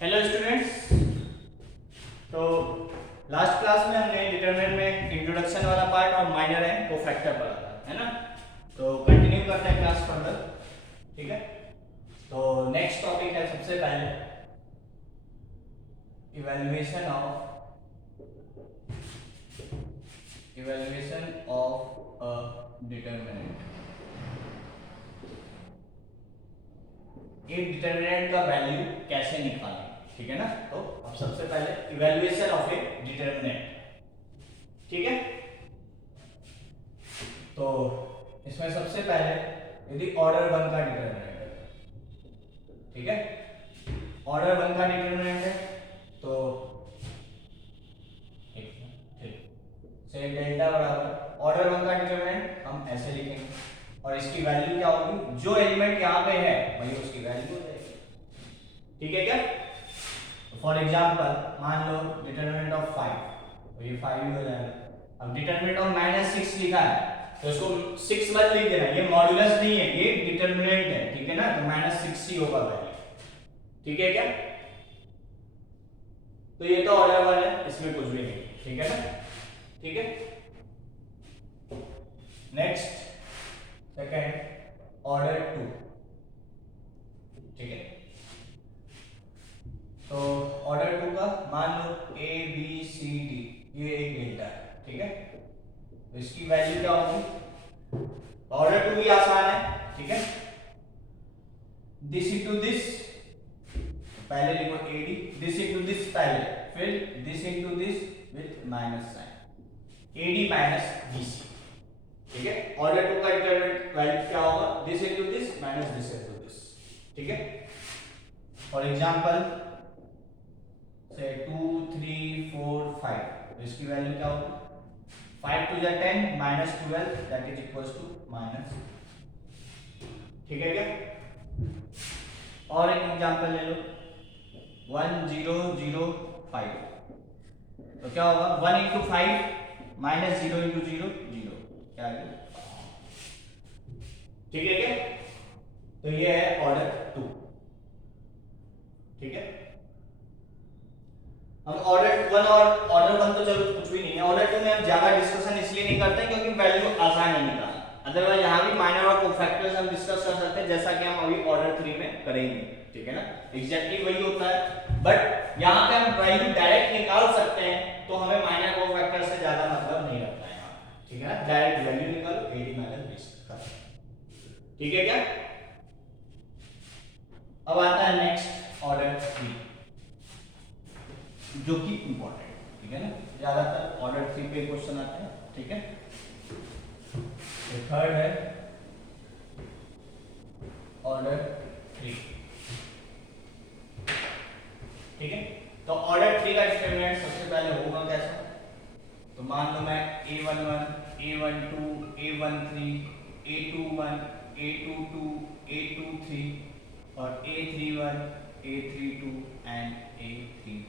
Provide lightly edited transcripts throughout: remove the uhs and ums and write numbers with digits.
Hello students. तो last class में हमने डिटरमिनेंट में इंट्रोडक्शन वाला पार्ट और माइनर एंड कोफैक्टर पढ़ा था, है ना। तो कंटिन्यू करते हैं क्लास फर्दर, ठीक है। तो नेक्स्ट टॉपिक है सबसे पहले इवैल्यूएशन ऑफ अ डिटरमिनेंट। एक डिटरमिनेंट का वैल्यू कैसे निकालें, ठीक है ना। तो अब सबसे पहले इवैल्यूएशन ऑफ ए डिटरमिनेंट, ठीक है। तो इसमें सबसे पहले यदि ऑर्डर 1 का डिटरमिनेंट है, ठीक है, ऑर्डर 1 का डिटरमिनेंट है तो से डेल्टा बराबर ऑर्डर 1 का डिटरमिनेंट हम ऐसे लिखेंगे और इसकी वैल्यू क्या होगी, जो एलिमेंट यहाँ पे है वही उसकी वैल्यू हो जाएगी, ठीक है क्या। फॉर एग्जांपल मान लो डिटरमिनेंट ऑफ 5, तो ये 5 ही हो जाएगा। अब डिटरमिनेंट ऑफ -6 लिखा है तो इसको 6 मत लिख देना, ये मॉड्यूलस नहीं है, ये डिटरमिनेंट है, ठीक है ना। तो -6 ही होगा वैल्यू, ठीक है क्या। तो ये तो ऑर्डर 1 है, इसमें कुछ भी नहीं, ठीक है ना, ठीक है। नेक्स्ट सेकंड ऑर्डर 2, ठीक है। तो ऑर्डर 2 का मान लो ए बी सी डी, ये एक डेल्टा है, ठीक है। तो इसकी वैल्यू क्या होगी, ऑर्डर 2 भी आसान है, ठीक है। दिस इनटू दिस, पहले लिखो A D, this into this पहले, फिर this into this with minus sign, A D minus B C, ठीक है। ऑर्डर 2 का डिटरमिनेंट वैल्यू क्या होगा, this into this minus this into this, ठीक है। फॉर एग्जांपल से 2 3 4 5, तो इसकी वैल्यू क्या होगी, 5 to 10 -12 that is equals to minus, ठीक है क्या। और एक एग्जांपल ले लो 1 0 0 5, तो क्या होगा 1 इंटू 5 माइनस 0 इंटू 0 0, क्या है, ठीक है क्या। तो ये है ऑर्डर 2, ठीक है। अब ऑर्डर 1 और ऑर्डर 1 तो चलो कुछ भी नहीं है, ऑर्डर 2 में हम ज्यादा डिस्कशन इसलिए नहीं करते क्योंकि वैल्यू आसान है निकालना। अदरवाइज यहाँ भी माइनर और कोफैक्टर्स हम डिस्कस कर सकते हैं, जैसा कि हम अभी ऑर्डर 3 में करेंगे, ठीक है ना। एग्जैक्टली वही होता है, बट यहाँ पे हम वैल्यू डायरेक्ट निकाल सकते हैं, तो हमें माइनर कोफैक्टर से ज्यादा मतलब नहीं रखना है यहाँ, ठीक है ना। डायरेक्ट वैल्यू निकालो, AD माइनस BC, ठीक है क्या। अब आता है नेक्स्ट ऑर्डर 3, जो कि इंपॉर्टेंट, ठीक है ना। ज्यादातर ऑर्डर 3 पे क्वेश्चन आते हैं, ठीक है। थर्ड है ऑर्डर 3, ठीक है। तो ऑर्डर 3 का डिटरमिनेंट सबसे पहले होगा कैसा, तो मान लो मैं A11 A12 A13 A21 A22 A23 और A31 A32 एंड A33,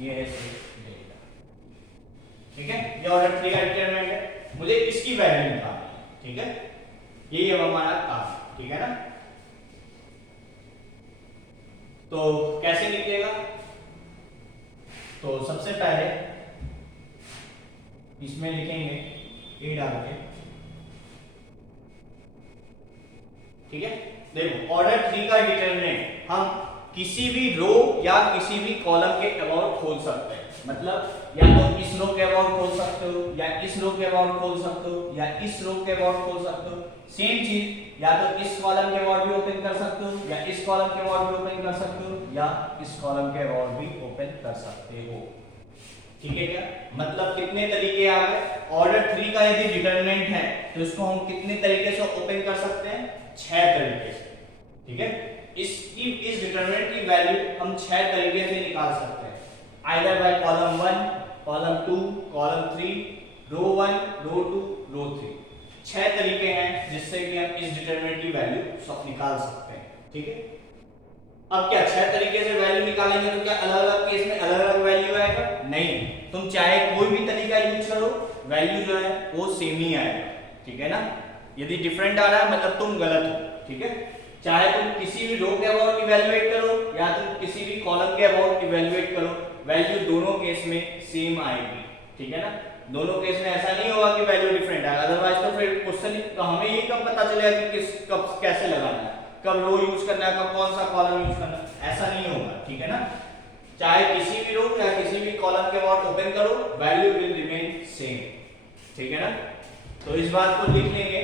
ये है डेल्टा, ठीक है। ये ऑर्डर 3 का डिटरमिनेंट है, मुझे इसकी वैल्यू निकालनी है, ठीक है। यही अब हमारा काम, ठीक है ना। तो कैसे निकलेगा, तो सबसे पहले इसमें लिखेंगे ए डाल के, ठीक है। देखो ऑर्डर 3 का डिटरमिनेंट हम किसी भी रो या किसी भी कॉलम के अबाउट खोल सकते हैं, मतलब या तो इस रो के अबाउट खोल सकते हो, या इस रो के अबाउट खोल सकते हो, या इस रो के अबाउट खोल सकते हो। सेम चीज या तो इस कॉलम के अबाउट भी ओपन कर सकते हो, या इस कॉलम के अबाउट भी ओपन कर सकते हो, या इस कॉलम के अबाउट भी ओपन कर सकते हो, ठीक है क्या। मतलब कितने तरीके आ गए, ऑर्डर 3 का यदि डिटरमिनेंट है तो इसको हम कितने तरीके से ओपन कर सकते हैं, 6 तरीके से, ठीक है। इस डिटरमिनेंट की वैल्यू हम 6 तरीके से निकाल सकते हैं, either by column 1 column 2 column 3 रो 1 रो 2 रो 3, 6 तरीके हैं जिससे कि हम इस डिटरमिनेंट की वैल्यू सब निकाल सकते हैं, ठीक है। अब क्या 6 तरीके से वैल्यू निकालेंगे तो क्या अलग अलग केस में अलग अलग वैल्यू आएगा, नहीं, तुम चाहे कोई भी तरीका यूज करो वैल्यू जो है वो सेम ही आएगा, ठीक है ना। यदि डिफरेंट आ रहा है मतलब तुम गलत हो, ठीक है। चाहे तुम किसी भी रो के अबाउट इवैल्यूएट करो या तुम किसी भी कॉलम के अबाउट इवैल्यूएट करो, वैल्यू दोनों केस में सेम आएगी, ठीक है ना। दोनों केस में ऐसा नहीं होगा कि वैल्यू डिफरेंट है, अदरवाइज तो फिर क्वेश्चन तो हमें ये कब पता चलेगा कि किस कब कैसे लगाना है, कब रो यूज करना है, कब कौन सा कॉलम यूज करना है, ऐसा नहीं होगा, ठीक है ना। चाहे किसी भी रो या किसी भी कॉलम के अबाउट ओपन करो, वैल्यू विल रिमेन सेम, ठीक है ना। तो इस बात को लिख लेंगे,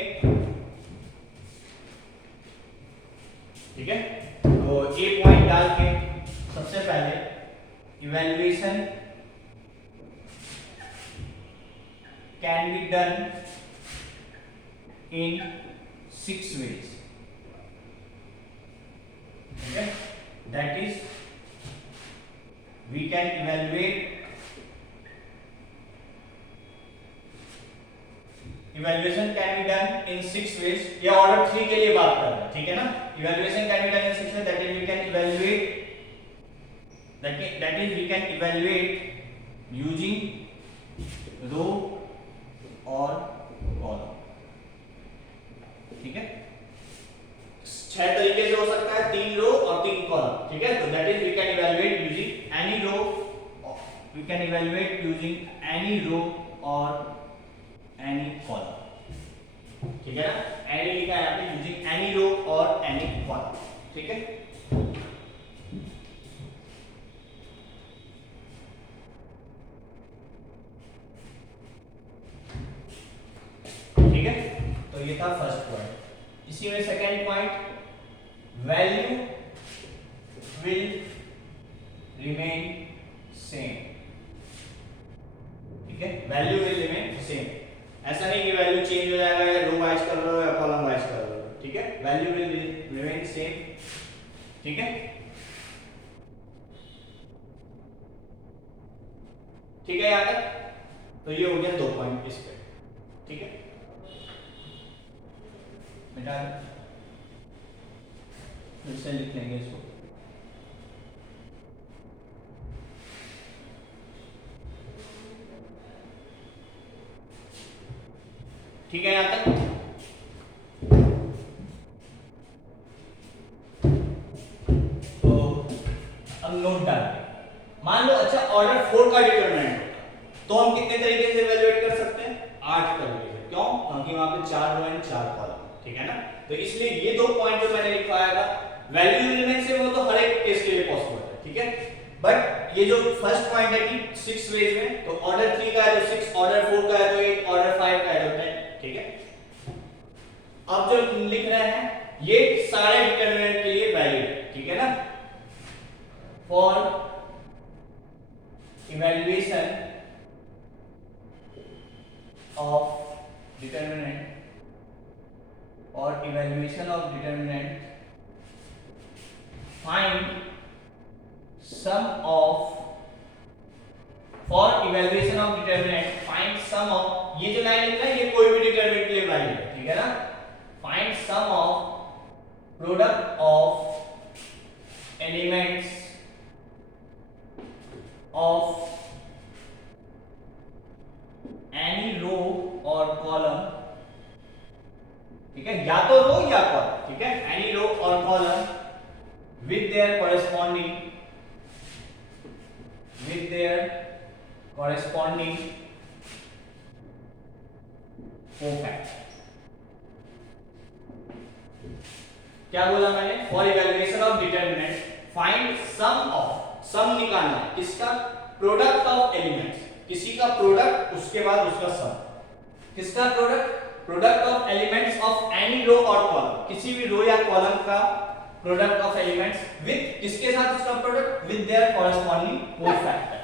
ठीक है। तो ए पॉइंट डाल के सबसे पहले evaluation can be done in 6 ways, okay, that is we can evaluate evaluation can be done in 6 ways, ये ऑर्डर 3 के लिए बात कर रहा है, ठीक है ना। evaluation can be done in 6 ways, that is we can evaluate that is we can evaluate using row और कॉलम, ठीक है। 6 तरीके से हो सकता है, 3 रो और 3 कॉलम, ठीक है। तो that is we can evaluate using any row, we can evaluate using any row और एनी कॉलम, ठीक है ना। एनी लिखा है यहाँ पे, यूजिंग एनी रो और एनी कॉलम, ठीक है। ठीक है, तो ये था फर्स्ट पॉइंट। इसी में second point, value will remain same, ठीक है। वैल्यू विल रिमेन सेम, ऐसा नहीं कि वैल्यू चेंज हो जाएगा या रो वाइज कर रहे हो या कॉलम वाइज कर रहे हो, ठीक है। वैल्यू विल रिमेन सेम, ठीक है। ठीक है यहाँ तक। तो ये हो गया 2 पॉइंट इस पे, ठीक है। बेटा फिर से लिख लेंगे इसको, ठीक है यहां तक। तो अब नोट डालते हैं, मान लो अच्छा ऑर्डर 4 का डिटरमिनेंट होता तो हम कितने तरीके से इवैल्यूएट कर सकते हैं, 8 तरीके से। क्यों? क्योंकि वहां पे 4 रो एंड 4 कॉलम, ठीक है ना। तो इसलिए ये 2 पॉइंट जो मैंने लिखवाया था, वैल्यू एलिमेंट से वो तो हर एक केस के लिए पॉसिबल है, ठीक है। बट ये जो फर्स्ट पॉइंट है कि 6 वेज में, तो ऑर्डर 3 का है तो 6, ऑर्डर 4 का है तो 8, ऑर्डर 5 का है तो 10, ठीक है। अब जो लिख रहे हैं ये सारे डिटरमिनेंट के लिए वैलिड है, ठीक है ना। For evaluation of determinant or evaluation of determinant, find sum of, for evaluation of determinant find sum of, ये जो लाइन लिख रहा है ये कोई भी डिटरमिनेंट के लिए वैलिड है, ठीक है ना। find sum of product of elements of any row or column, ठीक है, या तो रो या कॉलम, ठीक है। एनी रो और column with their corresponding cofactor. क्या बोला मैंने? For evaluation of determinant find sum of, sum निकालना है किसका? प्रोडक्ट ऑफ एलिमेंट्स, किसी का प्रोडक्ट उसके बाद उसका सम। किसका product? Product of elements of any row और कॉलम, किसी भी रो या कॉलम का प्रोडक्ट ऑफ एलिमेंट्स विद किसके साथ उसका product? With their corresponding cofactor,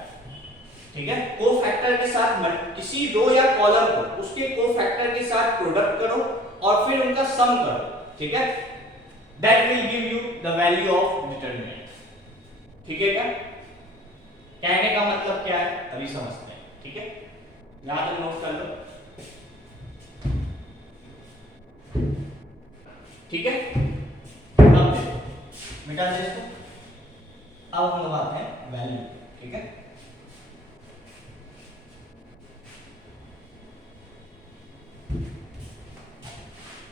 ठीक है। कोफैक्टर के साथ किसी रो या कॉलम को उसके कोफैक्टर के साथ प्रोडक्ट करो और फिर उनका सम करो, ठीक है। That will give you the value of determinant, ठीक है। क्या कहने का मतलब क्या है अभी समझते हैं, ठीक है। यहां तक नोट कर लो, ठीक है। अब देखो, मिटा दे इसको। अब हम लोग आते हैं वैल्यू, ठीक है।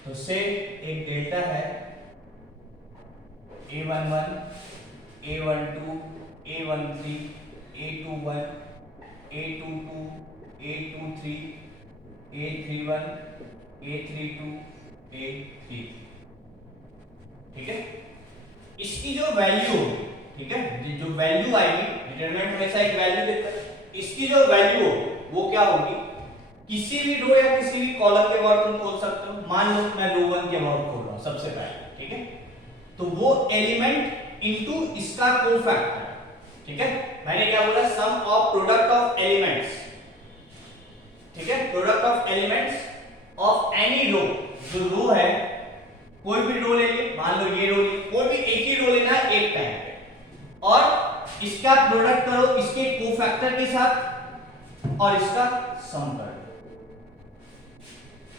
तो से एक डेल्टा है A11 A12 A13 A21 A22 A23 A31 A32 A33, ठीक है। इसकी जो वैल्यू होगी, ठीक है, जो वैल्यू आएगी, डिटरमिनेंट हमेशा एक वैल्यू देता है, इसकी जो वैल्यू हो वो क्या होगी, किसी भी रो या किसी भी कॉलम के अबाउट तुम खोल सकते हो। मान लो मैं रो 1 के अबाउट खोल रहा हूं सबसे पहले, ठीक है, तो वो एलिमेंट इनटू इसका कोफैक्टर, ठीक है। मैंने क्या बोला, sum of product of elements, ठीक है, product of elements of any row, जो रो है कोई भी रो ले ली, मान लो ये रो ली, कोई भी एक ही रो लेना है एक टाइम पे, और इसका प्रोडक्ट करो इसके कोफैक्टर के साथ और इसका सम कर दो,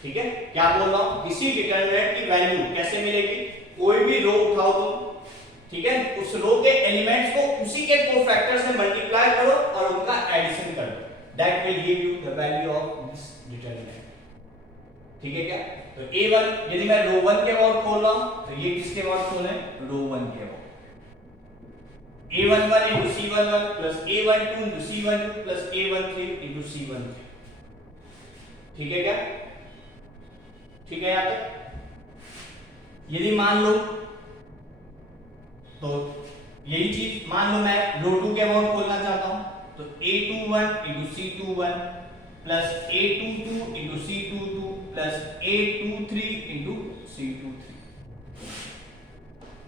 ठीक है। क्या बोल रहा हूं, किसी डिटरमिनेंट की वैल्यू कैसे मिलेगी, कोई भी रो उठाओ तुम, ठीक है, उस रो के एलिमेंट्स को उसी के कोफैक्टर से मल्टीप्लाई करो और उनका एडिशन कर दो, that will give you the value of this determinant, ठीक है क्या। तो A1, यदि मैं रो 1 के अबाउट खोल रहा हूं तो ये किसके अबाउट खोले, रो 1 के about, A11 into C11 plus A12 into C12 plus A13 into C13, ठीक है क्या, ठीक है। यहाँ तक यदि मान लो, तो यही चीज मान लो मैं रो 2 के अबाउट खोलना चाहता हूं, तो A21 into C21 plus A22 into C22 plus A23 into C23।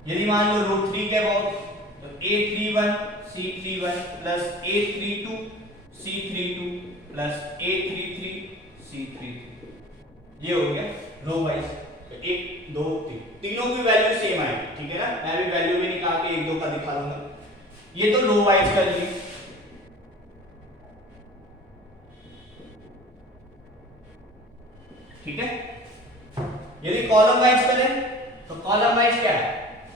यदि मान लो रो 3 के अबाउट, तो A31 C31 plus A32 C32 plus A33 C33, ये हो गया रो वाइज। तो 1 2 3 तीनों की वैल्यू सेम आएगी, ठीक है ना। मैं भी वैल्यू भी निकाल के 1 2 का दिखा दूंगा। ये तो रो वाइज कर ली, ठीक है। यदि कॉलम वाइज करें तो कॉलम वाइज क्या है,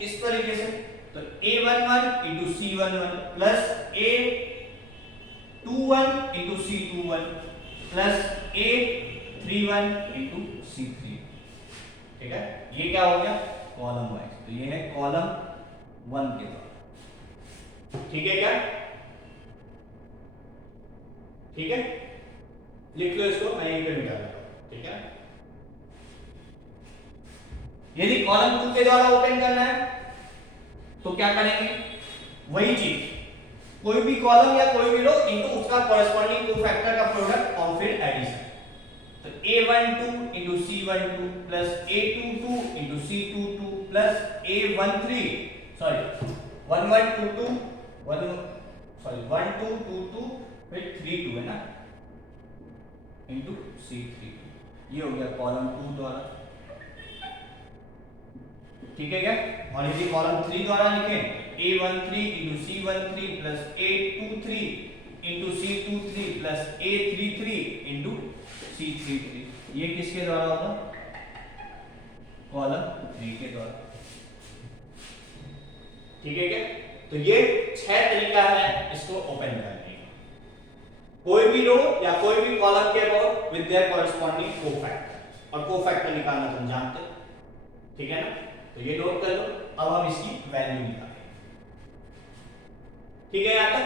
इस तरीके से, तो A11 into C11 plus A21 into C21 plus A31 into C3, ठीक है। ये क्या हो गया, कॉलम वाइज, तो ये है कॉलम 1 के द्वारा, ठीक है क्या, ठीक है। लिख लो इसको, मैं यहीं पे मिटा देता हूं, ठीक है। यदि कॉलम 2 के द्वारा ओपन करना है तो क्या करेंगे, वही चीज, कोई भी कॉलम या कोई भी रो इनटू उसका कॉरेस्पॉन्डिंग कोफैक्टर का प्रोडक्ट और फिर एडिशन, तो A12 into C12 plus A22 into C22 plus A13 sorry 1122 1222 फिर 32 है ना into C32, ये हो गया कॉलम 2 द्वारा, ठीक है क्या। और यदि कॉलम 3 द्वारा लिखें, A13 into C13 plus A23 into C23 plus A33 into C33, ये किसके द्वारा होगा, कॉलम 3 के द्वारा, ठीक है क्या। तो ये 6 तरीका है इसको ओपन करने का, कोई भी रो या कोई भी कॉलम के about with their corresponding cofactor, और कोफैक्टर निकालना तुम जानते हो, ठीक है ना। तो ये नोट कर लो, अब हम इसकी वैल्यू निकालेंगे, ठीक है। यहां तक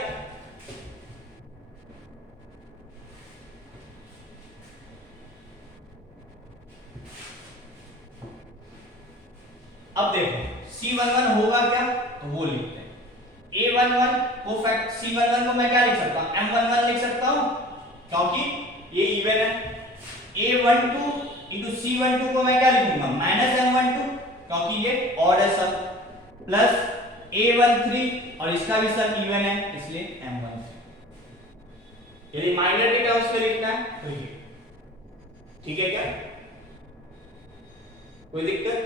अब देखो C11 होगा क्या, तो वो लिखते हैं A11 को फैक्ट, C11 को मैं क्या लिख सकता हूं, M11 लिख सकता हूं क्योंकि ये इवन है। A12 into C12 को मैं क्या लिखूंगा, माइनस M12 क्योंकि ये ऑड है सब, प्लस A13 और इसका भी सब इवन है इसलिए M13। यदि माइनर के टर्म्स में लिखना है तो ये, ठीक है क्या, कोई दिक्कत।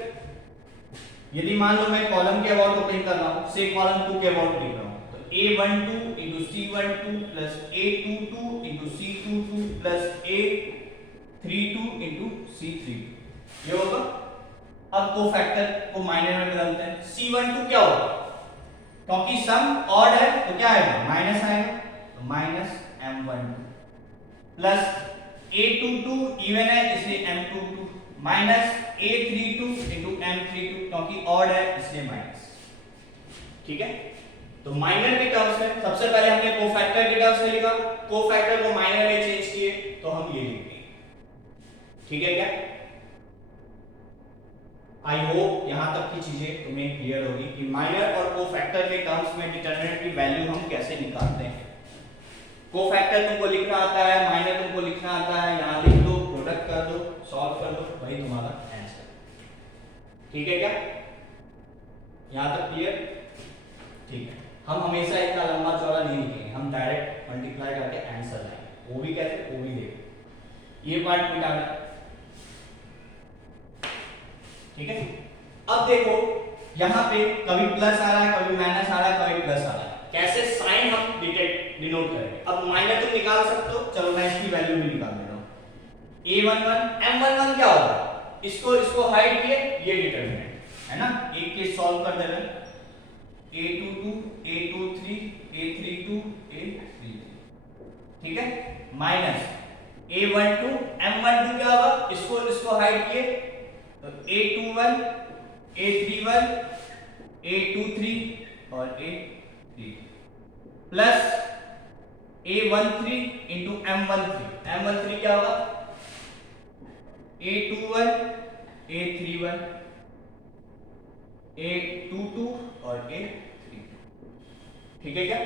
यदि मान लो मैं कॉलम के अबाउट ओपन कर रहा हूं, से कॉलम 2 के अबाउट लिख रहा हूं, तो A12 into C12 plus A22 into C22 plus A32 into C32, ये होगा। अब कोफैक्टर को माइनर में बदलते हैं, C12 क्या होगा, क्योंकि सम ऑड है तो क्या आएगा, माइनस आएगा, तो minus M12 plus A22 even है इसलिए M22 minus A32 into M32 क्योंकि ऑड है इसलिए माइनस, ठीक है, तो माइनर के टर्म्स में सबसे पहले हमने कोफैक्टर के टर्म्स में लिखा, कोफैक्टर को माइनर में चेंज किए तो हम ये लिखते हैं। ठीक है क्या? आई होप यहां तक की चीजें तुम्हें क्लियर होगी कि माइनर और कोफैक्टर के टर्म्स में डिटरमिनेंट की वैल्यू हम कैसे निकालते हैं। कोफैक्टर तुमको लिखना आता है, माइनर तुमको लिखना आता है, यहां लिख दो, प्रोडक्ट कर दो, सॉल्व कर दो, वही तुम्हारा आंसर। ठीक है क्या? यहां तक क्लियर? ठीक है, हम हमेशा इतना लंबा चौड़ा नहीं लिखेंगे, हम डायरेक्ट मल्टीप्लाई करके आंसर लाएंगे। वो भी कैसे? वो भी देखो, ये पार्ट मिटाना। ठीक है, अब देखो यहां पे कभी प्लस आ रहा है, कभी माइनस आ रहा है, कभी प्लस आ रहा है, कैसे साइन हम डिनोट करेंगे। अब माइनर तुम निकाल सकते हो, चलो मैं इसकी वैल्यू भी निकाल देता हूं। a11 m11 क्या होगा? इसको हाइड किए, ये डिटरमिनेंट है ना, एक के सॉल्व कर देना, a22 a23 a32 a33। ठीक है, माइनस a12 m12 क्या होगा? इसको हाइड किए तो a21 a31 a23 और a33 plus a13 into m13 क्या होगा? a21 a31 a22 और a32। ठीक है क्या?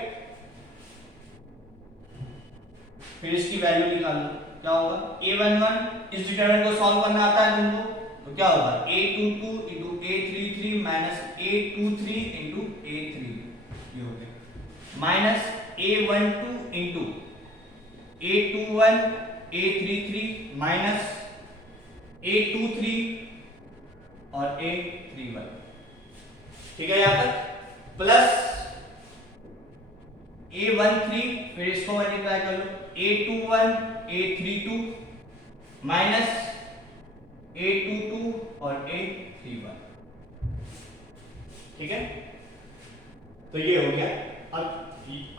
फिर इसकी वैल्यू निकाल लो, क्या होगा? a11 इस डिटरमिनेंट को सॉल्व करना आता है तुमको, तो क्या होगा? a22 into a33 minus a23 into a32, ये हो गया, minus a12 into a21 a33 minus a23 और a31। ठीक है, यहां तक प्लस a13, फिर इसको मल्टीप्लाई कर लो, a21 a32 माइनस a22 और a31। ठीक है, तो ये हो गया। अब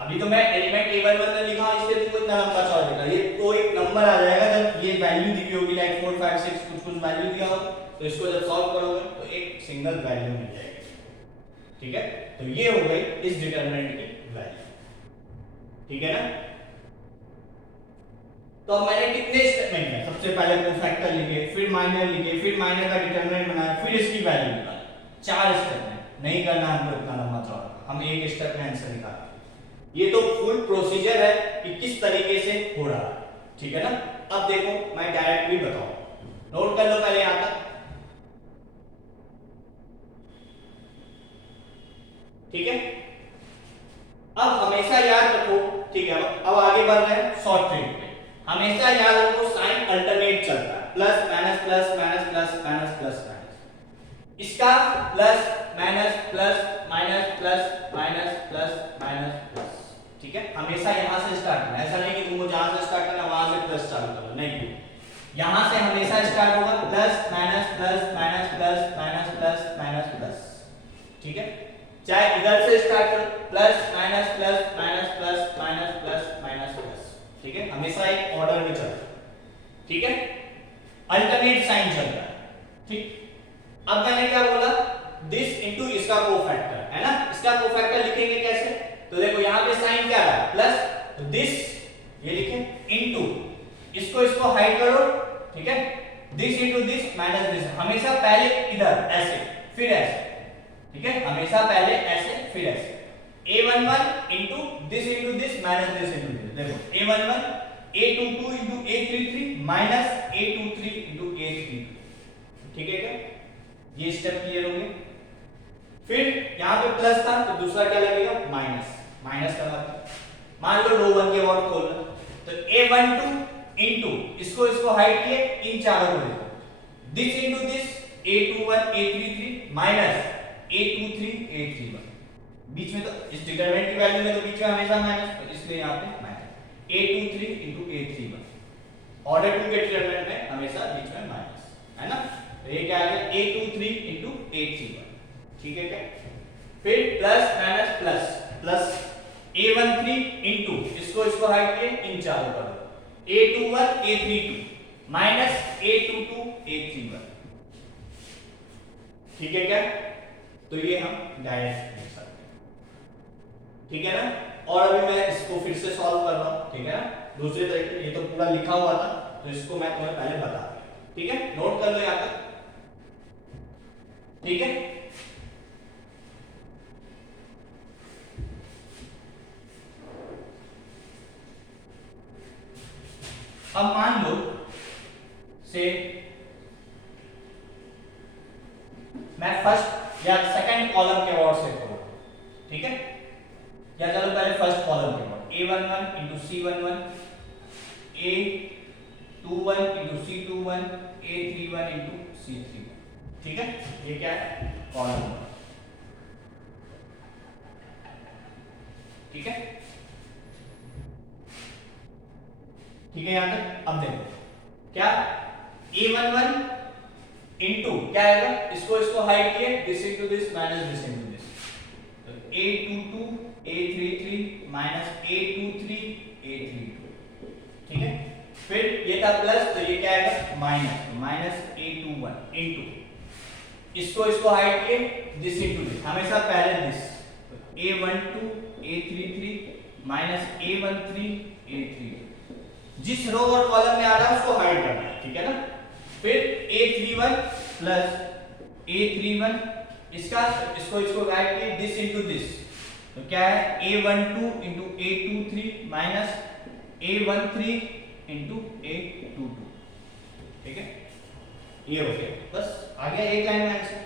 अभी तो मैं एलिमेंट a11 ने लिखा, इसलिए तुमको इतना लंबा चौड़ा लिखा। ये तो एक नंबर आ जाएगा जब ये वैल्यू दी होगी, लाइक 4 5 6 कुछ वैल्यू दिया होगा, तो इसको जब सॉल्व करोगे तो एक सिंगल वैल्यू मिल जाएगी। ठीक है, तो ये हो गई इस डिटरमिनेंट की वैल्यू। ठीक है ना? तो अब मैंने कितने स्टेटमेंट किए? सबसे पहले कोफैक्टर लिखे, फिर माइनर लिखे, फिर माइनर का डिटरमिनेंट बनाया, फिर इसकी वैल्यू निकाली। 4 स्टेटमेंट, नहीं करना हमको इतना लंबा चौड़ा, हम एक स्टेप में आंसर निकालते। ये तो फुल प्रोसीजर है कि किस तरीके से हो रहा है। ठीक है ना? अब देखो मैं डायरेक्ट भी बताऊं, नोट कर लो पहले यहां तक। ठीक है, अब हमेशा याद रखो, ठीक है, अब आगे बढ़ रहे हैं शॉर्ट ट्रिक पे। हमेशा याद रखो साइन अल्टरनेट चलता है, plus minus plus minus plus minus plus minus. इसका plus minus plus minus plus minus plus minus plus. ठीक है, हमेशा यहां से स्टार्ट करना, ऐसा नहीं कि तुमको जहां से स्टार्ट करना वहां से प्लस चालू करो, नहीं, यहां से हमेशा स्टार्ट होगा plus minus plus minus plus minus plus minus plus. ठीक है, चाहे इधर से स्टार्ट करो, plus minus plus minus plus minus plus minus plus. ठीक है, हमेशा एक ऑर्डर में चलता है। ठीक है, अल्टरनेट साइन चल रहा है। ठीक, अब मैंने क्या बोला? दिस इनटू इसका कोफैक्टर है ना, इसका कोफैक्टर लिखेंगे कैसे? तो देखो यहां पे साइन क्या है? प्लस, तो दिस ये लिखें इनटू इसको हाइड करो। ठीक है, this into this minus this, हमेशा पहले इधर ऐसे फिर ऐसे। ठीक है, हमेशा पहले ऐसे फिर ऐसे। a11 into this minus this into this. देखो a11 a22 into a33 minus a23 into a32। ठीक है क्या? ये स्टेप क्लियर हो गए। फिर यहां पे प्लस था तो दूसरा क्या लगेगा? माइनस, माइनस का मतलब मान लो रो 1 के वर्ड खोलना, तो a12 इनटू इसको हाइड किए, इन चारों को देखो, this into this a21 a33 minus a23 a31। बीच में तो इस डिटरमिनेंट की वैल्यू में तो बीच में हमेशा माइनस, तो इसलिए यहां पे minus a23 into a31। Order 2 के डिटरमिनेंट में हमेशा बीच में माइनस है ना, तो ये क्या आ गया? a23 into a31। ठीक है क्या? फिर plus minus plus plus a13 into इसको हाइड किए, इन चारों पर a21 a32 minus a22 a31। ठीक है क्या? तो ये हम डायरेक्ट लिख सकते हैं। ठीक है ना। और अभी मैं इसको फिर से सॉल्व कर रहा हूं, ठीक है ना, दूसरे तरीके। ये तो पूरा लिखा हुआ था तो इसको मैं तुम्हें पहले बता दिया, ठीक है, नोट कर लो यहां तक, ठीक है। अब मान लो से मैं फर्स्ट या सेकंड कॉलम के वर्ड से करूँ, ठीक है, या चलो पहले फर्स्ट कॉलम के word a11 into c11 a21 into c21 a31 into c31, ठीक है, ये क्या है कॉलम, ठीक है, ठीक है यहां तक। अब देखो क्या a11 इनटू क्या आएगा, इसको हाइड किए, this into this minus this into this, तो a22 a33 minus a23 a32, ठीक है। फिर ये था प्लस तो ये क्या आएगा माइनस, माइनस a21 इनटू इसको हाइड किए, दिस इनटू दिस, हमेशा पहले दिस, तो a12 a33 minus a13 a32, जिस रो और कॉलम में आ रहा है उसको हाइड करना है, ठीक है ना। फिर a31 प्लस a31 इसको राइट किए, दिस इनटू दिस, तो क्या है a12 into a23 minus a13 into a22, ठीक है, ये हो गया, बस आ गया एक लाइन में आंसर,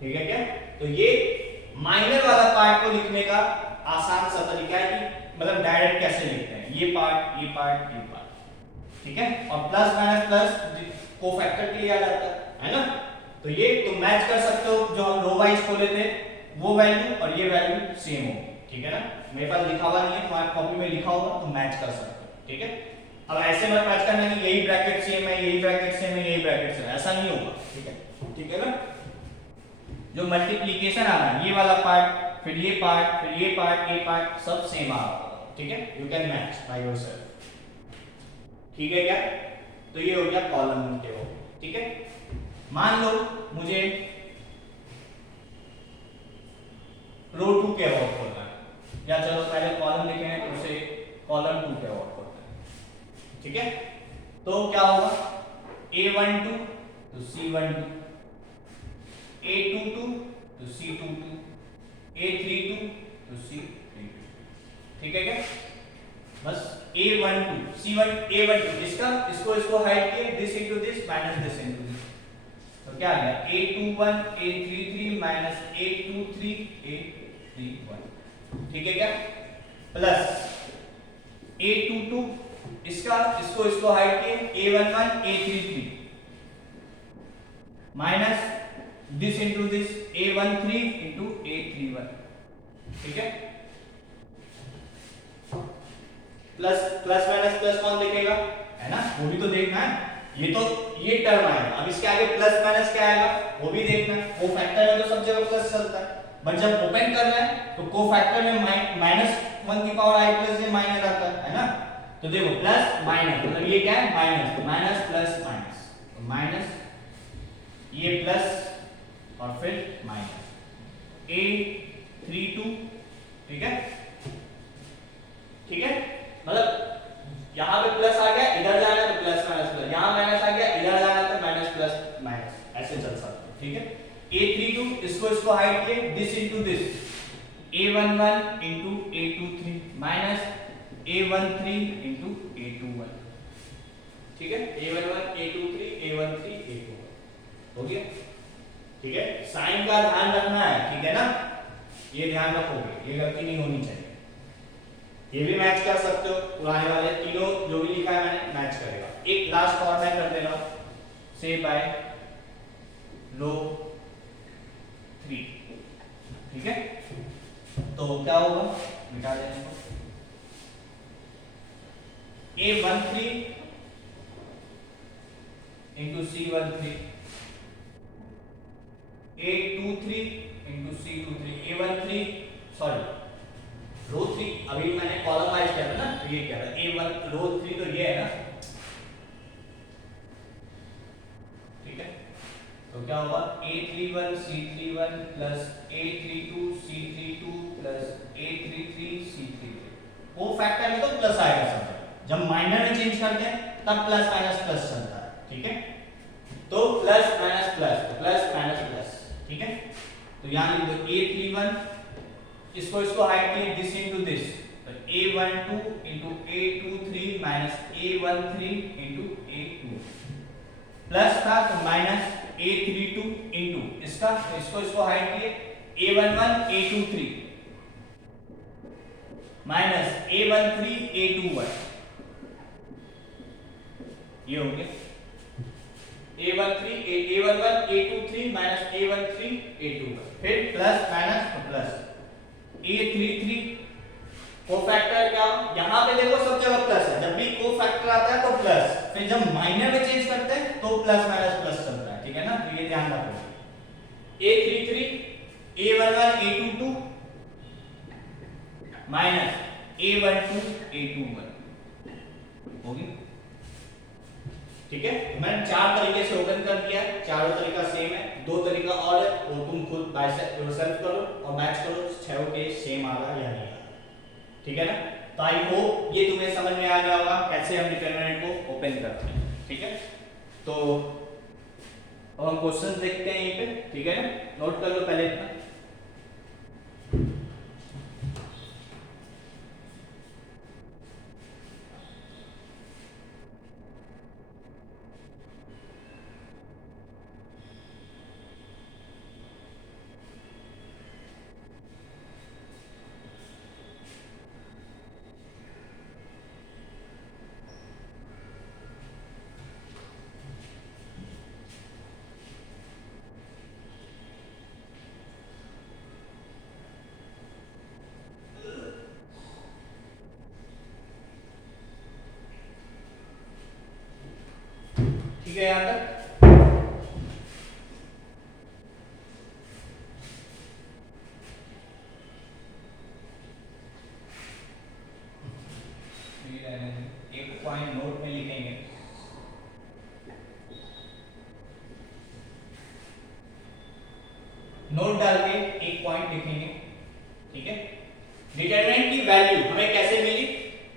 ठीक है क्या। तो ये माइनर वाला पार्ट को लिखने का आसान सा तरीका है कि मतलब डायरेक्ट कैसे लिखते हैं, ये पार्ट ये पार्ट ये पार्ट, ठीक है। और प्लस माइनस प्लस कोफैक्टर के लिए आ जाता है ना। तो ये तुम मैच कर सकते हो, जो हम रो वाइज खोले थे वो वैल्यू और ये वैल्यू सेम होगी, ठीक है ना। मेरे पास लिखा हुआ नहीं है, तुम्हारी कॉपी में लिखा होगा तो मैच कर सकते हो, ठीक है। अब ऐसे मत मैच करना कि यही ब्रैकेट सेम है, यही ब्रैकेट सेम है, यही ब्रैकेट सेम है, ऐसा नहीं होगा, ठीक है, ठीक है ना। जो मल्टीप्लिकेशन आ रहा है ये वाला पार्ट, फिर ये पार्ट, फिर ये पार्ट, ये पार्ट सब सेम आ रहा है, ठीक है, you can match by yourself, ठीक है क्या। तो ये हो गया कॉलम के वो, ठीक है। मान लो मुझे रो 2 के अबाउट खोलना है, या चलो पहले कॉलम लिखे हैं तो उसे कॉलम 2 के अबाउट खोलना है, ठीक है। तो क्या होगा a12 तो c12 a22 तो c22 a32 तो c32, ठीक है क्या। बस a12 c1 a12 इसको हाइड किए, this into this minus this into this, तो क्या आ गया a21 a33 minus a23 a31, ठीक है क्या। प्लस a22 इसको हाइड किए a11 a33 minus this into this a13 into a31, ठीक है। प्लस प्लस माइनस प्लस कौन देखेगा, है ना, वो भी तो देखना है। ये टर्म आएगा, अब इसके आगे प्लस माइनस क्या आएगा वो भी देखना है। कोफैक्टर में तो सब जगह प्लस चलता है, बट जब ओपन करना है तो कोफैक्टर में माइनस 1 की power i plus J minus आता है ना। तो देखो प्लस माइनस मतलब ये क्या है माइनस, माइनस प्लस माइनस, तो माइनस ये प्लस और फिर माइनस a32, ठीक है, ठीक है। मतलब यहां पे प्लस आ गया, इधर जाना है तो प्लस माइनस प्लस, यहां माइनस आ गया, इधर जाना है तो माइनस प्लस माइनस, ऐसे चल सकता है, ठीक है। a32 इसको हाइड किए, this into this a11 into a23 minus a13 into a21, ठीक है, a11 a23 a13 a21 हो गया, ठीक है। साइन का ध्यान रखना है, ठीक है ना, ये ध्यान रखोगे, ये गलती नहीं होनी चाहिए। ये भी मैच कर सकते हो, पुराने वाले तीनों जो भी लिखा है मैंने मैच करेगा। एक लास्ट और मैं कर देना, से बाय लो 3, ठीक है। तो क्या होगा, मिटा देने को a13 into c13 a23 into c23 a13 sorry रो 3 अभी मैंने कॉलम वाइज किया था ना, तो ये क्या था a1 रो 3 तो ये है ना, ठीक है। तो क्या होगा a31 c31 plus a32 c32 plus A33C33। को फैक्टर में तो प्लस आएगा सब, जब माइनर में चेंज करते हैं तब प्लस माइनस प्लस चलता है, ठीक है। तो plus minus plus, plus minus plus, ठीक है। तो यहां लिख दो A31, इसको हाइट किए दिस इनटू दिस, तो A12 into A23 minus A13 into A2 plus था तो माइनस A32 इनटू इसको हाइट किए A11 A23 minus A13 A21, ये हो गया A11 A23 minus A13 A21, फिर plus minus plus A33 cofactor क्या, यहां पे देखो सब जगह प्लस है, जब भी कोफैक्टर आता है तो प्लस, फिर जब माइनर में चेंज करते हैं तो प्लस माइनस प्लस चलता है, ठीक है ना। तो ये ध्यान रखो, A33 A11 A22 minus A12 A21 होगी, ठीक है। मैंने चार तरीके से ओपन कर दिया है, चारों तरीका सेम है, दो तरीका और है वो तुम खुद योरसेल्फ करो और मैच करो छह के सेम आ रहा या नहीं आ रहा, ठीक है ना। तो आई होप ये तुम्हें समझ में आ गया होगा कैसे हम डिटरमिनेंट को ओपन करते हैं, ठीक है। तो अब हम क्वेश्चंस देखते हैं यहीं पे, ठीक है ना, नोट कर लो पहले इतना। ठीक है यहां तक। एक पॉइंट नोट में लिखेंगे, नोट डाल के एक पॉइंट लिखेंगे, ठीक है। डिटरमिनेंट की वैल्यू हमें कैसे मिली,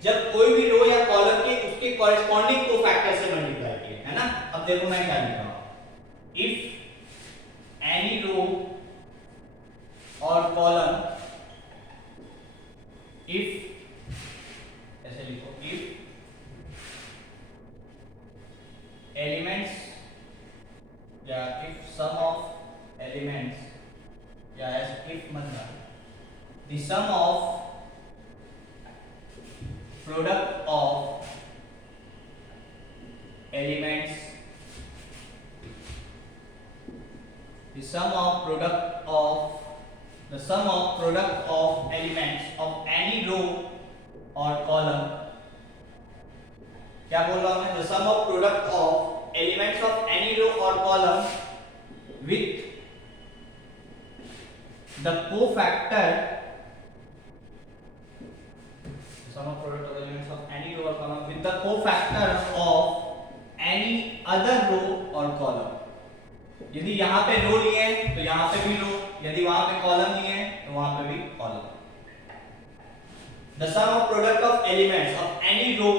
जब कोई भी रो या कॉलम के उसके कॉरेस्पॉन्डिंग कोफैक्टर से मल्टीप्लाई किए, है ना। अब देखो मैं क्या लिख रहा हूं, इफ एनी रो और कॉलम, इफ ऐसे लिखो, इफ एलिमेंट्स या इफ सम ऑफ एलिमेंट्स या इफ मतलब the sum of product of elements, the sum of product of elements of any row or column, क्या बोल रहा हूं मैं, the sum of product of elements of any row or column with the cofactor, sum of product of elements of any row or column with the cofactor of any other row or column। यदि यहां पे रो लिए हैं तो यहां पे भी रो, यदि वहां पे कॉलम लिए हैं तो वहां पे भी column. The sum of product of elements of any row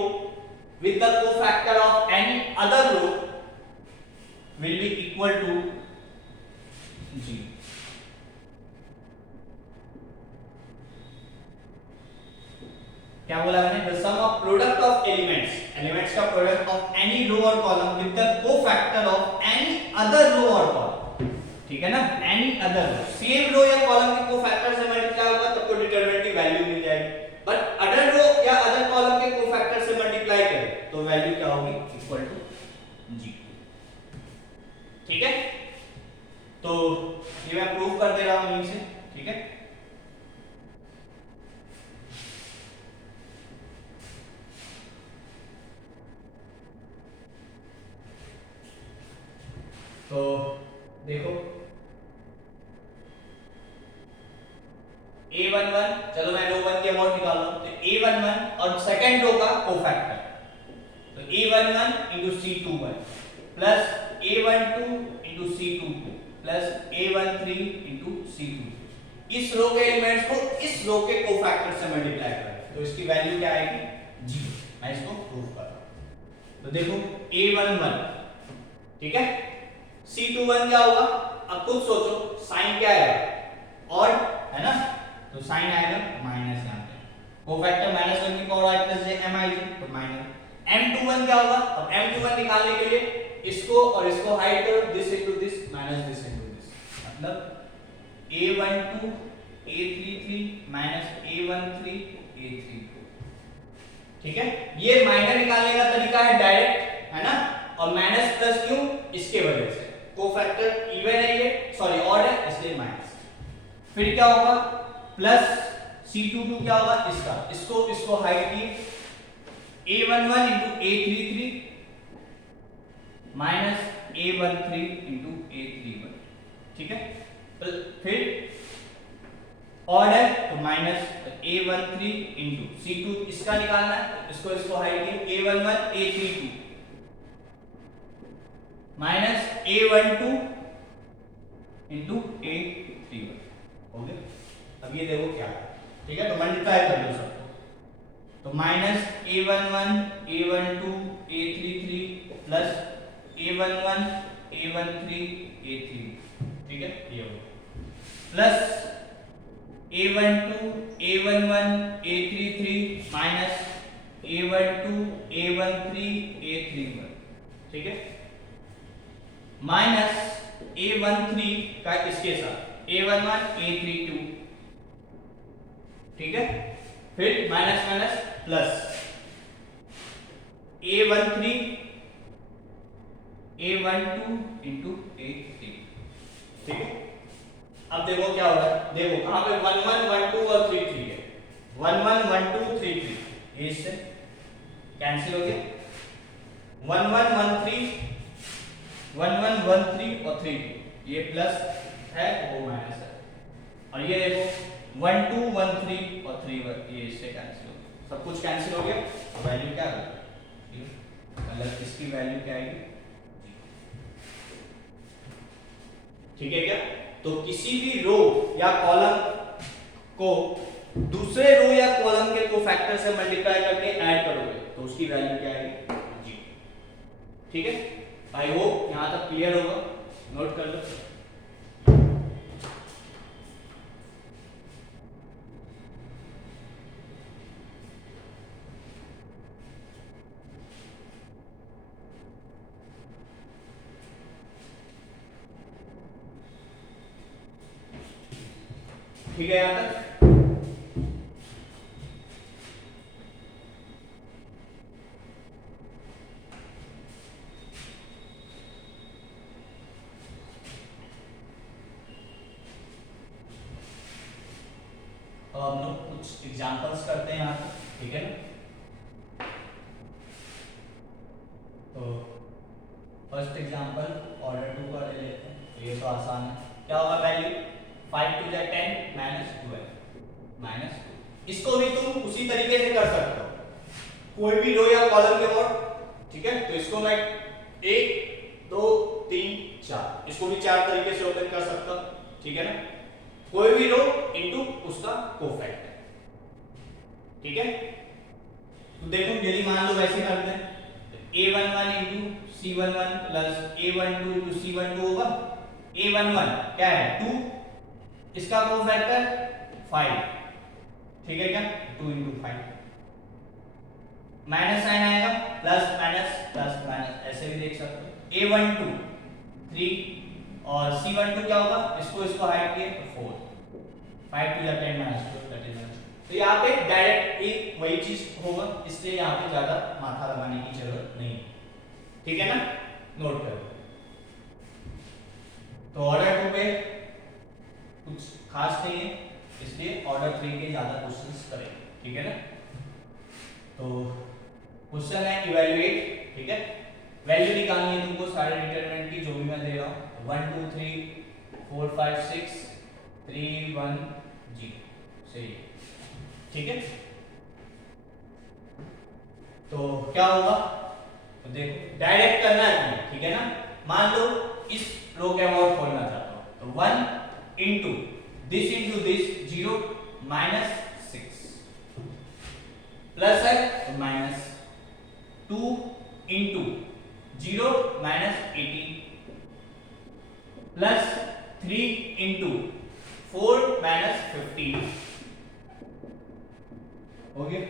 with the cofactor of any other row will be equal to 0। क्या बोला मैंने, the sum of product of elements, elements का product of any row or column with the cofactor of any other row or column, ठीक है ना। any other row, same row या column के cofactor से मल्टीप्लाई होगा तब तो डिटरमिनेंट की वैल्यू मिल जाएगी, बट अदर रो या अदर कॉलम के कोफैक्टर से मल्टीप्लाई करें तो वैल्यू क्या होगी, इक्वल टू 0, ठीक है। तो ये मैं प्रूव कर दे रहा हूं यहीं से, ठीक है। तो देखो A11, चलो मैं रो 1 की अमाउंट निकाल रहा हूं, तो A11 और सेकंड रो का कोफैक्टर, तो A11 into C21 plus A12 into C22 plus A13 into C22, इस रो के एलिमेंट्स को इस रो के कोफैक्टर से मल्टीप्लाई करें तो इसकी वैल्यू क्या आएगी, 0। मैं इसको प्रूव कर रहा हूं। तो देखो a11, ठीक है, c21 क्या होगा, अब खुद सोचो साइन क्या आएगा, और है ना, तो साइन आएगा माइनस, यहां पे कोफैक्टर माइनस 1 की power i plus j mij, तो माइनस। m21 क्या होगा, अब m21 निकालने के लिए इसको और इसको हाइड करो, this into this minus this into this, मतलब a12 a33 minus a13 a32, ठीक है। ये माइनर निकालने का तरीका है डायरेक्ट, है ना, और माइनस प्लस क्यों, इसके वजह से कोफैक्टर इवन है, ये सॉरी ऑड है इसलिए माइनस। फिर क्या होगा, प्लस c22 क्या होगा, इसको हाइड की a11 into a33 minus a13 into a31, ठीक है। फिर ऑड है तो माइनस a13 into c2 इसका निकालना है, इसको हाइड किए a11 a32 minus a12 into a31, हो गया। अब ये देखो क्या है, ठीक है, तो मल्टीप्लाई कर लो सबको, तो minus a11 a12 a33 plus a11 a13 a3, ठीक है, ये हो plus a12 a11 a33 minus a12 a13 a31, ठीक है, माइनस a13 का इसके साथ a11 a32, ठीक है, फिर minus minus plus a13 a12 into a3, ठीक है। अब देखो क्या हो रहा है, देखो कहां पे 1 1 1 2 और 3 3 है, 1 1 1 2 3 3, ये इससे कैंसिल हो गया, 1 1 1 3 1 1 1 3 और 3 2, ये प्लस है वो माइनस है, और ये देखो 1 2 1 3 और 3 1, ये इससे कैंसिल हो गया, सब कुछ कैंसिल हो गया, वैल्यू क्या आ गई, मतलब इसकी वैल्यू क्या आएगी, ठीक है क्या। तो किसी भी रो या कॉलम को दूसरे रो या कॉलम के कोफैक्टर से मल्टीप्लाई करके ऐड करोगे तो उसकी वैल्यू क्या आएगी, 0, ठीक है। आई होप यहां तक क्लियर होगा, नोट कर लो। ठीक है यहां तक, अब हम लोग कुछ एग्जांपल्स करते हैं यहां पे, ठीक है ना। तो फर्स्ट एग्जांपल ऑर्डर 2 का ले लेते हैं, तो ये तो आसान है, क्या होगा वैल्यू 5 2 10 माइनस 12 माइनस 2, इसको भी तुम उसी तरीके से कर सकते हो, कोई भी रो या कॉलम के वर्ड, ठीक है। तो इसको मैं 1 2 3 4, इसको भी 4 तरीके से ओपन कर सकता हूं, ठीक है ना, कोई भी रो इनटू उसका कोफैक्टर, ठीक है। तो देखो यदि मान लो वैसे करते हैं, a11 into c11 plus a12 into c12 होगा, a11 क्या है 2, इसका कोफैक्टर 5, ठीक है क्या, 2 इनटू 5, माइनस साइन आएगा, प्लस माइनस ऐसे भी देख सकते हो, a12 3 और c12 क्या होगा, इसको हाइड किए तो 4, 5 2 10 माइनस 2 दैट इज, तो यहाँ पे डायरेक्ट एक वही चीज होगा, इसलिए यहाँ पे ज्यादा माथा लगाने की जरूरत नहीं, ठीक है ना, नोट करो। तो ऑर्डर 2 पे कुछ खास नहीं है, इसलिए ऑर्डर 3 के ज्यादा क्वेश्चंस करेंगे, ठीक है ना। तो क्वेश्चन है इवैल्यूएट, ठीक है, वैल्यू निकालनी है तुमको सारे डिटरमिनेंट की, जो भी मैं दे रहा हूं, 1 2 3 4 5 6 3 1 0, सही है, ठीक है। तो क्या होगा, तो देखो डायरेक्ट करना है तुम्हें, ठीक है ना। मान लो इस रो के अबाउट खोलना चाहता हूं, तो 1 into this into this 0 minus 6 plus है तो minus 2 into 0 minus 18 plus 3 into 4 minus 15 हो गया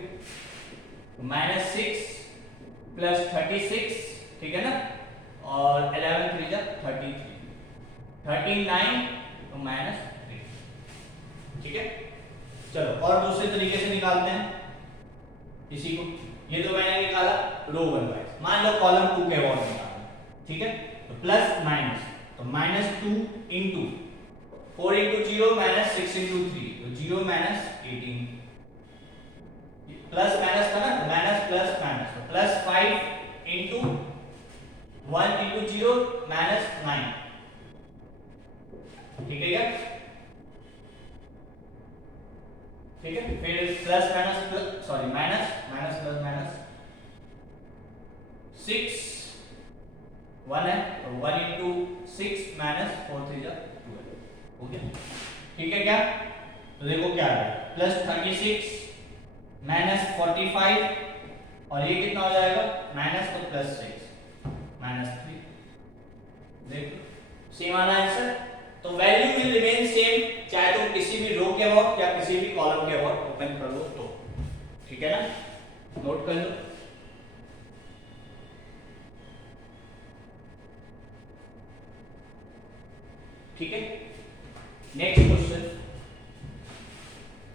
माइनस 6 प्लस 36 ठीक है ना और 11 3 जा 33 39 तो माइनस 3 ठीक है। चलो और दूसरे तरीके से निकालते हैं इसी को। ये तो मैंने निकाला रो वन वाइज, मान लो कॉलम 2 के अबाउट निकालना ठीक है। तो प्लस माइनस तो minus 2 into 4 into 0 minus 6 into 3 तो 0 माइनस 18 प्लस माइनस था ना माइनस प्लस माइनस तो प्लस 5 इंटू 1 इंटू 0 माइनस 9 ठीक है क्या ठीक है। फिर plus minus plus sorry minus minus plus minus 6 1 है तो 1 इंटू 6 माइनस 4 3 जा 12 हो गया ठीक है क्या। तो देखो क्या है प्लस 36 माइनस 45 और ये कितना हो जाएगा माइनस तो प्लस 6 माइनस 3 देखो सेम आना आंसर। तो वैल्यू विल रिमेन सेम चाहे तुम किसी भी रो के अबाउट या किसी भी कॉलम के अबाउट ओपन कर लो तो ठीक है ना नोट कर लो। ठीक है नेक्स्ट क्वेश्चन।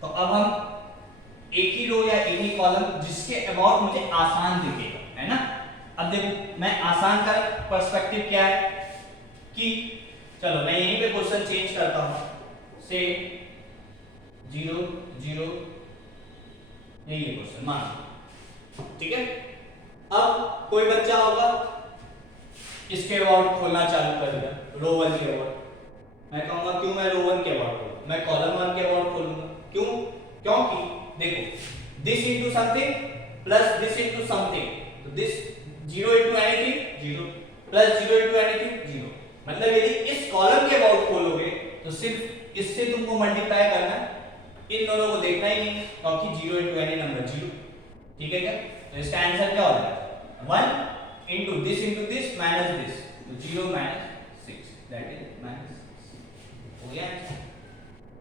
तो अब हम एक ही रो या एक ही कॉलम जिसके अबाउट मुझे आसान दिखेगा है ना। अब देखो मैं आसान का पर्सपेक्टिव क्या है कि चलो मैं यहीं पे क्वेश्चन चेंज करता हूं से 0 0 यही है क्वेश्चन मान ठीक है। अब कोई बच्चा होगा इसके अबाउट खोलना चालू कर दिया रो 1 के अबाउट। मैं कहूंगा क्यों मैं रो 1 के अबाउट खोलूं मैं कॉलम 1 के अबाउट खोलूंगा क्यों क्योंकि देखो this into something plus this into something तो this 0 into anything 0 plus 0 into anything 0 मतलब यदि इस कॉलम के अबाउट खोलोगे तो सिर्फ इससे तुमको मल्टीप्लाई करना है इन दोनों को देखना ही नहीं क्योंकि 0 इनटू एनी नंबर 0 ठीक है क्या। तो इसका आंसर क्या हो जाएगा 1 इनटू दिस माइनस दिस तो 0 माइनस 6 दैट इज माइनस 6 हो गया।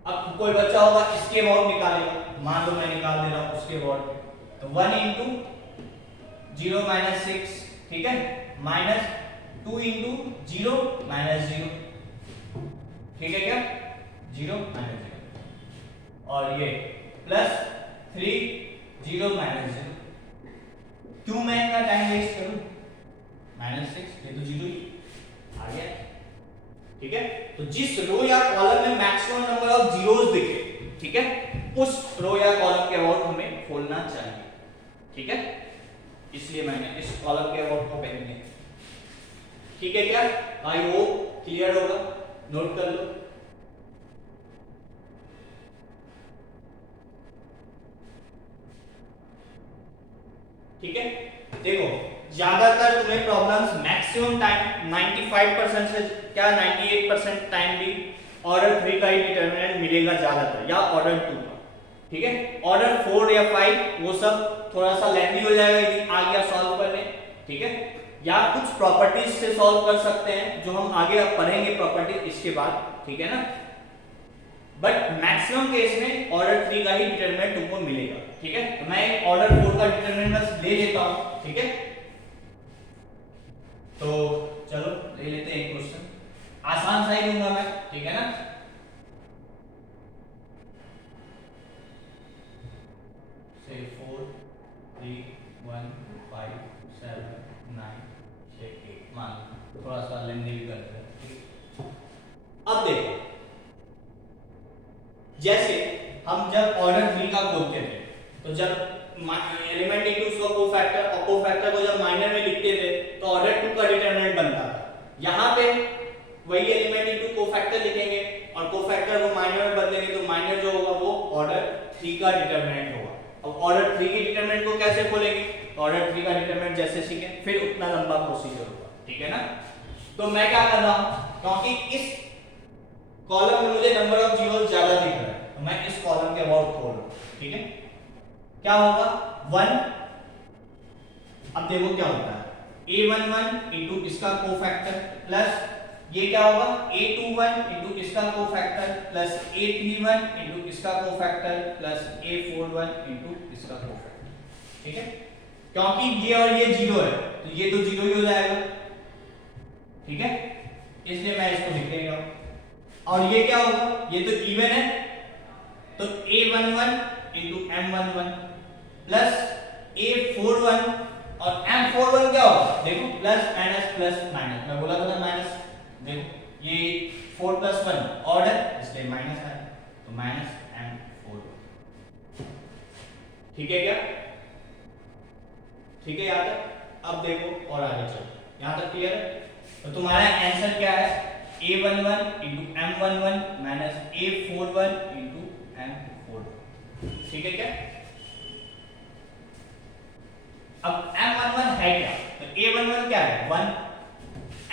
अब कोई बच्चा होगा इसके अबाउट निकालेगा मान लो मैं निकाल दे रहा हूं उसके अबाउट तो 1 इंटू 0 माइनस 6 ठीक है माइनस 2 इंटू 0 माइनस 0 ठीक है क्या 0 माइनस 0 और ये प्लस 3 0 माइनस 0 क्यों मैं इतना टाइम वेस्ट करूं माइनस 6 ये तो 0 ही आ गया ठीक है। तो जिस रो या कॉलम में मैक्सिमम नंबर ऑफ जीरोस दिखे ठीक है उस रो या कॉलम के अबाउट हमें खोलना चाहिए ठीक है। इसलिए मैंने इस कॉलम के अबाउट को पहन लिया ठीक है क्या। आई होप क्लियर होगा नोट कर लो। ठीक है देखो ज्यादातर तुम्हें प्रॉब्लम्स मैक्सिमम टाइम 95% से क्या 98% टाइम भी ऑर्डर 3 का ही डिटरमिनेंट मिलेगा ज्यादातर या ऑर्डर 2 का ठीक है। ऑर्डर 4 या 5 वो सब थोड़ा सा लेंथी हो जाएगा यदि आ गया सॉल्व करने ठीक है या कुछ प्रॉपर्टीज से सॉल्व कर सकते हैं जो हम आगे अब पढ़ेंगे प्रॉपर्टीज इसके बाद ठीक है ना। बट मैक्सिमम केस में ऑर्डर 3 का ही डिटरमिनेंट तुमको मिलेगा ठीक है। तो मैं ऑर्डर 4 का डिटरमिनेंट बस ले लेता हूं ठीक है। तो चलो ले लेते हैं एक क्वेश्चन आसान सा ही लूंगा मैं ठीक है ना। से 4 3 1 5 7 9 6 8 मान थोड़ा सा लेंथी भी करते हैं ठीक। अब देखो जैसे हम जब ऑर्डर 3 का खोलते थे तो जब एलिमेंट इनटू उसका कोफैक्टर और कोफैक्टर को जब माइनर में लिखते थे तो ऑर्डर 2 का डिटरमिनेंट बनता था। यहां पे वही एलिमेंट इनटू कोफैक्टर लिखेंगे और कोफैक्टर को माइनर में बदलेंगे तो माइनर जो होगा वो ऑर्डर 3 का डिटरमिनेंट होगा। अब ऑर्डर 3 के डिटरमिनेंट को कैसे खोलेंगे ऑर्डर 3 का डिटरमिनेंट जैसे सीखे फिर उतना लंबा प्रोसीजर होगा ठीक है ना। तो मैं क्या कर रहा हूं क्योंकि इस कॉलम में मुझे नंबर ऑफ जीरोस ज्यादा दिख रहा है, तो मैं इस कॉलम के अबाउट खोल रहा हूं, ठीक है। क्या होगा 1, अब देखो क्या होता है a11 इंटू इसका कोफैक्टर प्लस ये क्या होगा a21 इंटू इसका कोफैक्टर प्लस a31 इंटू इसका कोफैक्टर प्लस a41 इंटू इसका कोफैक्टर, ठीक है। क्योंकि ये और ये जीरो है तो ये तो जीरो ही हो जाएगा, ठीक है, इसलिए मैं इसको लिख देगा। और ये क्या होगा, ये तो इवन है तो a11 into m11 plus a41 और m41 क्या होगा देखो प्लस माइनस प्लस माइनस, मैं बोला था ना माइनस, देखो ये 4 प्लस 1 ऑर्डर इसलिए माइनस है, तो माइनस m41, ठीक है क्या, ठीक है यहाँ तक। अब देखो और आगे चलो, यहाँ तक क्लियर है। तो तुम्हारा आंसर क्या है a11 into m11 minus a41 into m41, ठीक है क्या। अब m11 है क्या, तो a11 क्या है 1,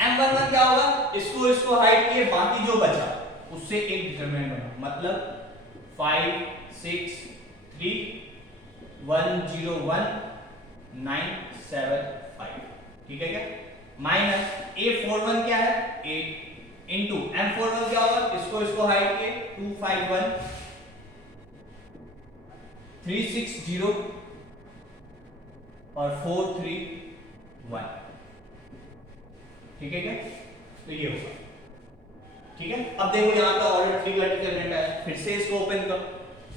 m11 क्या होगा इसको हाइट किए बाकी जो बचा उससे एक डिटरमिनेंट बना, मतलब 5 6 3 1 0 1 9 7 5, ठीक है क्या। माइनस a41 क्या है 8 इंटू m41 क्या होगा इसको हाइट किए 2 5 1 3 6 0 और 4 3 1, ठीक है क्या, तो ये होगा, ठीक है। अब देखो यहाँ पे ऑर्डर 3 का डिटरमिनेंट है, फिर से इसको ओपन करो,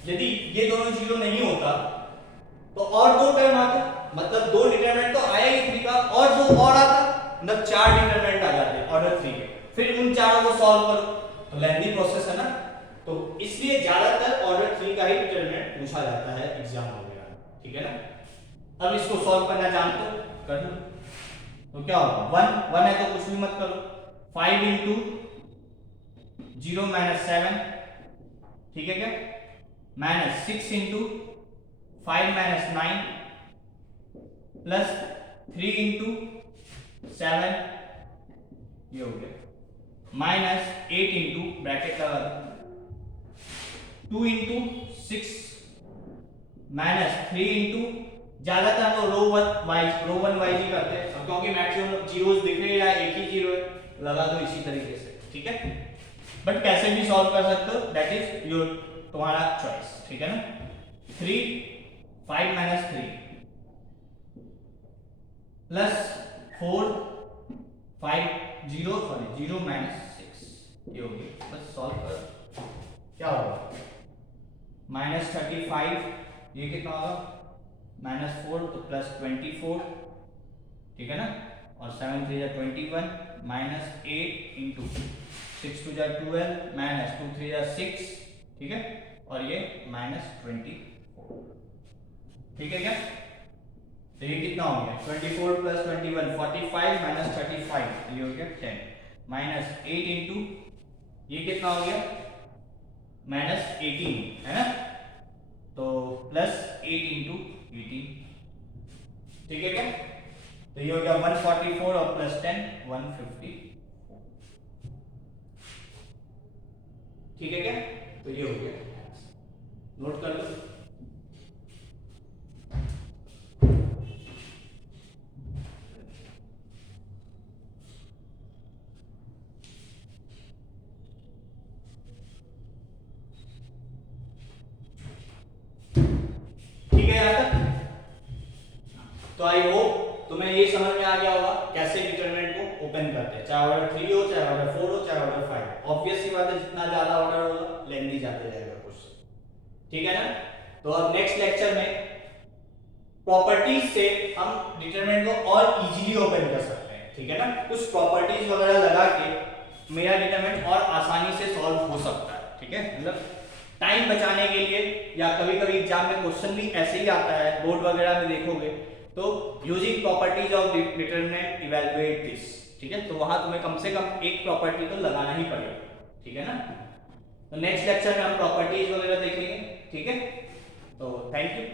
यदि ये दोनों जीरो नहीं होता तो और दो टर्म आता, मतलब दो डिटरमिनेंट तो आया ही 3 का और दो और आता, मतलब 4 डिटरमिनेंट आ जाते ऑर्डर 3 के, फिर उन चारों को सॉल्व करो तो लेंथी प्रोसेस है ना, तो इसलिए ज्यादातर ऑर्डर 3 का ही डिटरमिनेंट पूछा जाता है एग्जाम वगैरह, ठीक है ना। अब इसको सॉल्व करना जानते हो कर लो, तो क्या होगा 1 है तो कुछ भी मत करो, 5 इंटू 0 माइनस 7, ठीक है क्या, minus 6 into 5 minus 9 plus 3 into 7, ये हो गया, माइनस 8 इंटू ब्रैकेट लगा दो 2 इंटू 6 माइनस 3 इंटू, ज्यादातर तो रो वन वाइज ही करते हैं, क्योंकि मैक्सिमम जीरोस दिख रहे हैं, एक ही जीरो है लगा दो इसी तरीके से, ठीक है। बट कैसे भी सॉल्व कर सकते हो, दैट इज योर तुम्हारा चॉइस, ठीक है ना। 3 5 माइनस 3 प्लस 4 5 0 माइनस 6, ये हो गया, बस सॉल्व करो क्या होगा माइनस 35, ये कितना होगा माइनस 4 तो प्लस 24, ठीक है ना, और 7 3 जा 21 माइनस 8 इंटू 6 2 जा 12 माइनस 2 3 जा 6, ठीक है, और ये माइनस 24, ठीक है क्या, तो ये कितना हो गया 24 प्लस 21 45 माइनस 35, ये हो गया 10 माइनस 8 इंटू ये कितना हो गया माइनस 18, है ना, तो प्लस 8 इंटू 18, ठीक है क्या, तो ये हो गया 144 और प्लस 10 150, ठीक है क्या, तो ये हो गया, नोट कर लो। ठीक है यहाँ तक, तो आई होप तुम्हें ये समझ में आ गया होगा कैसे डिटरमिनेंट को ओपन करते हैं, चाहे ऑर्डर 3 हो चाहे ऑर्डर 4 हो चाहे ऑर्डर 5, ऑब्वियस सी बात है जितना ज्यादा ऑर्डर होगा लेंथी जाते जाएगा क्वेश्चन, ठीक है ना। तो अब नेक्स्ट लेक्चर में प्रॉपर्टीज से हम डिटरमिनेंट को और इजीली ओपन कर सकते हैं, ठीक है ना, कुछ प्रॉपर्टीज वगैरह लगा के मेरा डिटरमिनेंट और आसानी से सॉल्व हो सकता है, ठीक है, मतलब टाइम बचाने के लिए, या कभी कभी एग्जाम में क्वेश्चन भी ऐसे ही आता है बोर्ड वगैरह में देखोगे, तो using properties of determinant evaluate this, ठीक है, तो वहां तुम्हें कम से कम एक प्रॉपर्टी तो लगाना ही पड़ेगा, ठीक है ना। तो नेक्स्ट लेक्चर में हम प्रॉपर्टीज वगैरह देखेंगे, ठीक है, तो थैंक यू।